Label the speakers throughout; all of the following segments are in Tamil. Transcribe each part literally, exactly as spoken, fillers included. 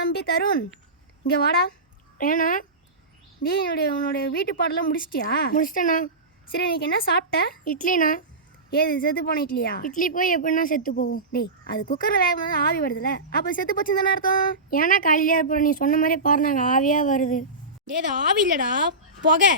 Speaker 1: தம்பி தருண், இங்கே வாடா.
Speaker 2: ஏண்ணா?
Speaker 1: நீ என்னுடைய உன்னுடைய வீட்டு பாடலாம் முடிச்சிட்டியா?
Speaker 2: முடிச்சிட்டேண்ணா.
Speaker 1: சரி, இன்னைக்கு என்ன சாப்பிட்ட?
Speaker 2: இட்லிண்ணா.
Speaker 1: ஏது செத்து போன இட்லியா?
Speaker 2: இட்லி போய் எப்படின்னா செத்து போகும்?
Speaker 1: டேய், அது குக்கரில் வேக போது ஆவி வருதுல, அப்போ செத்து போச்சுன்னு தானே அர்த்தம்?
Speaker 2: ஏன்னா காலையிலே இருப்போம், நீ சொன்ன மாதிரியே பாருனாங்க ஆவியாக வருது.
Speaker 1: ஏது ஆவி இல்லைடா, புகை.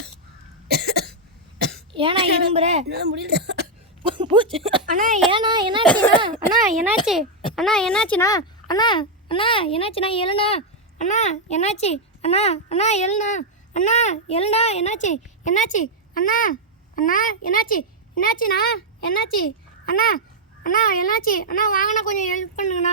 Speaker 2: ஏன்னா இரும்புற
Speaker 1: முடியல.
Speaker 2: அண்ணா ஏண்ணா என்னாச்சுண்ணா? அண்ணா என்னாச்சு? அண்ணா என்னாச்சுண்ணா? அண்ணா அண்ணா என்னாச்சுண்ணா? எழுண்ணா. அண்ணா என்னாச்சு? அண்ணா அண்ணா எழுண்ணா. அண்ணா எழுண்ணா. என்னாச்சு? என்னாச்சு? அண்ணா அண்ணா என்னாச்சு? என்னாச்சுண்ணா? என்னாச்சு? அண்ணா அண்ணா என்னாச்சு? அண்ணா வாங்கண்ணா, கொஞ்சம் ஹெல்ப் பண்ணுங்கண்ணா.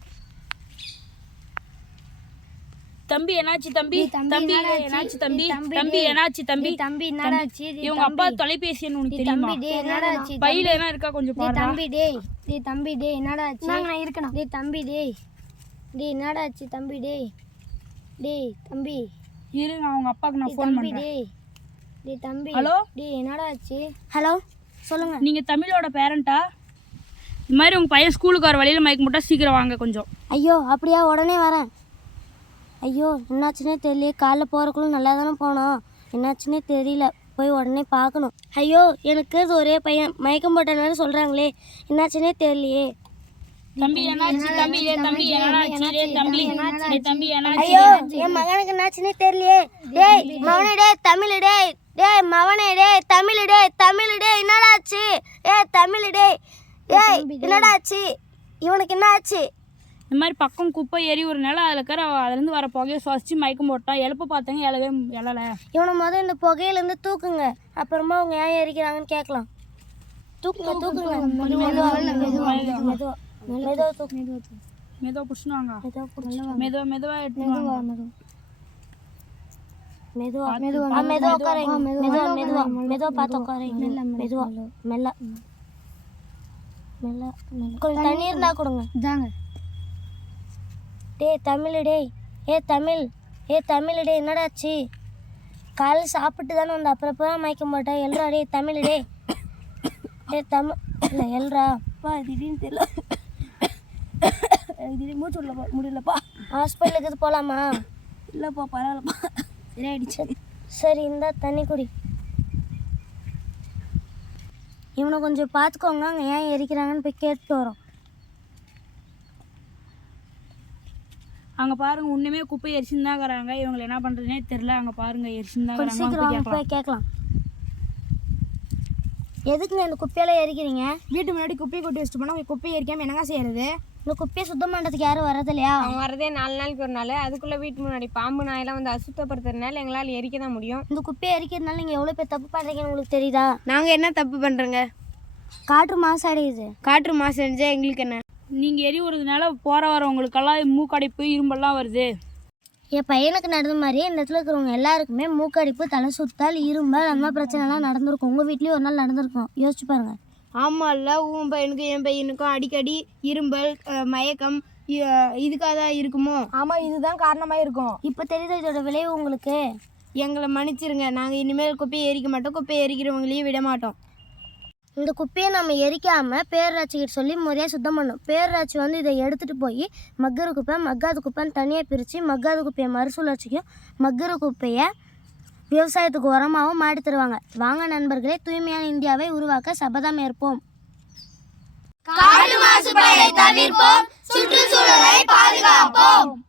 Speaker 3: தம்பி என்னாச்சு? தம்பி தம்பி என்னாச்சு? தம்பி தம்பி என்னாச்சு? தம்பி
Speaker 2: தம்பி என்னடாச்சு?
Speaker 3: இவங்க அப்பா தொலைபேசி எண் உனக்கு தெரியுமா?
Speaker 2: டேய் என்னடாச்சு?
Speaker 3: பையில என்ன இருக்கா கொஞ்சம் பாரு.
Speaker 2: தம்பி டேய் டேய் தம்பி டேய் என்னடாச்சு? நான் இருக்கேன். டேய் தம்பி டேய் டேய் என்னடாச்சு? தம்பி டேய் டேய் தம்பி
Speaker 3: இருங்க, அவங்க அப்பாக்கு நான் ஃபோன் பண்றேன்.
Speaker 2: டேய் டேய் தம்பி.
Speaker 3: ஹலோ
Speaker 2: டேய் என்னடாச்சு? ஹலோ சொல்லுங்க.
Speaker 3: நீங்க தமிழோட பேரண்டா? இந்த மாதிரி உங்க பையன் ஸ்கூலுக்கு வர வழியில மயக்க போட்டா சீக்கிரம் வாங்க கொஞ்சம்.
Speaker 2: ஐயோ அப்படியா? உடனே வரேன். ஐயோ என்னாச்சுன்னே தெரியல. காலைல போகிறக்குள்ள நல்லா தானே போனோம், என்னாச்சுன்னே தெரியல. போய் உடனே பார்க்கணும். ஐயோ எனக்கு ஒரே பையன் மயக்கம் போட்டனால சொல்கிறாங்களே, என்னாச்சுன்னே தெரியலையே.
Speaker 3: தம்பி என்னாச்சு? தம்பி ஏ தம்பி என்னாச்சு? ஏ தம்பி ஏ தம்பி என்னாச்சு?
Speaker 2: ஐயோ என் மகனுக்கு என்னாச்சுன்னே தெரியலையே. டேய் மவனே டேய் தமிழ் டேய் டேய் மவனே டேய் தமிழ் டேய் தமிழ் டேய் என்னடாச்சு? ஏ தமிழ் டேய் ஏய் என்னடாச்சு? இவனுக்கு என்னாச்சு?
Speaker 3: இந்த மாதிரி பக்கம் குப்பை ஏறி ஒரு நிலம் அதில் இருக்கிற அதுலேருந்து வர புகையை சுவாசிச்சு மயக்கம் போட்டான். எழுப்ப பார்த்தாங்க, எழவே எழலை.
Speaker 2: இவனை முதல் இந்த புகையிலேருந்து தூக்குங்க, அப்புறமா அவங்க ஏன் எரிக்கிறாங்கன்னு கேட்கலாம். தூக்குங்க தூக்குங்க. மெதுவா மெதுவா மெதுவா மெதுவா தூக்கு.
Speaker 3: மெதுவா பிடிச்சினாங்க.
Speaker 2: மெதுவா பிடிச்சி
Speaker 3: மெதுவா மெதுவா
Speaker 2: மெதுவா மெதுவா மெதுவா மெதுவா உட்காருங்க. மெதுவா மெதுவா மெதுவா பார்த்து உட்காருங்க. மெதுவா மெல்ல மெல்ல கொஞ்சம் தண்ணி இருந்தா கொடுங்க. இதாங்க. டேய் தமிழ் டேய் ஏ தமிழ் ஏ தமிழ் டேய் என்னடாச்சு? காலையில் சாப்பிட்டு தானே வந்த, அப்புறப்போ தான் மயக்கம் போட்டேன். எல்ரா டே தமிழ் டே டே தமிழ் இல்லை எல்ரா.
Speaker 1: அப்பா திடீர்னு தெரியல, திடீர்னு மூச்சு விடலப்பா, முடியலப்பா.
Speaker 2: ஹாஸ்பிட்டலுக்கு இது போகலாமா?
Speaker 1: இல்லைப்பா பரவாயில்லப்பா, சரியாயிடுச்சு.
Speaker 2: சரி இந்த தண்ணி குடி. இவனை கொஞ்சம் பார்த்துக்கோங்க, அங்கே ஏன் எரிக்கிறாங்கன்னு போய் கேட்டு வரோம்.
Speaker 3: அங்கே பாருங்க, ஒன்றுமே குப்பை எரிச்சுன்னு தான் இருக்கிறாங்க. இவங்களை என்ன பண்ணுறதுனே தெரில. அங்கே பாருங்க எரிச்சுன்னு தான்
Speaker 2: கொஞ்சம் சீக்கிரம் போய் கேட்கலாம். எதுக்குங்க இந்த குப்பையெல்லாம் எரிக்கிறீங்க?
Speaker 1: வீட்டு முன்னாடி குப்பையை கொட்டி வச்சுட்டு போனால் குப்பையை எரிக்காமல் என்னங்க செய்யறது?
Speaker 2: இந்த குப்பையை சுத்தம் பண்ணுறதுக்கு யாரும் வரது இல்லையா?
Speaker 4: அவங்க வரதே நாலு நாளைக்கு ஒரு நாள். அதுக்குள்ளே வீட்டு முன்னாடி பாம்பு நாயெல்லாம் வந்து அசுத்தப்படுத்துறதுனால எங்களால் எரிக்க தான் முடியும்.
Speaker 2: இந்த குப்பையை எரிக்கிறதுனால நீங்கள் எவ்வளோ பேர் தப்பு பண்ணுறீங்கன்னு உங்களுக்கு தெரியுதா?
Speaker 1: நாங்கள் என்ன தப்பு பண்ணுறோங்க?
Speaker 2: காற்று மாசடையுது.
Speaker 1: காற்று மாசு அடைஞ்சா எங்களுக்கு என்ன?
Speaker 3: நீங்கள் எரி விடுறதுனால போகிற வரவங்களுக்கெல்லாம் மூக்கடைப்பு இரும்பெல்லாம் வருது.
Speaker 2: என் பையனுக்கு நடந்த மாதிரியே இந்த இடத்துல இருக்கிறவங்க எல்லாருக்குமே மூக்கடிப்பு, தலை சுத்தல், இரும்பல் அந்த மாதிரி பிரச்சனைலாம் நடந்திருக்கும். உங்கள் வீட்லேயும் ஒரு நாள் நடந்திருக்கும், யோசிச்சு பாருங்க.
Speaker 1: ஆமாம் இல்லை, உன் பையனுக்கும் என் பையனுக்கும் அடிக்கடி இரும்பல் மயக்கம் இதுக்காக தான் இருக்குமோ?
Speaker 4: ஆமாம், இதுதான் காரணமாக இருக்கும்.
Speaker 2: இப்போ தெரியுது இதோட விளைவு உங்களுக்கு.
Speaker 1: எங்களை மன்னிச்சிருங்க, நாங்கள் இனிமேல் குப்பையை எரிக்க மாட்டோம், குப்பையை எரிக்கிறவங்களையும் விட மாட்டோம்.
Speaker 2: இந்த குப்பையை நம்ம எரிக்காமல் பேரூராட்சிக்கிட்ட சொல்லி முறையாக சுத்தம் பண்ணணும். பேரூராட்சி வந்து இதை எடுத்துகிட்டு போய் மக்குற குப்பை மக்காத குப்பைன்னு தனியாக பிரித்து மக்காத குப்பையை மறுசுழற்சிக்கும், மக்குற குப்பையை விவசாயத்துக்கு உரமாகவும் மாடி தருவாங்க. வாங்க நண்பர்களே, தூய்மையான இந்தியாவை உருவாக்க சபதம் ஏற்போம்.
Speaker 5: காற்று மாசுபாட்டை தவிர்ப்போம், சுற்றுச்சூழலை பாதுகாப்போம்.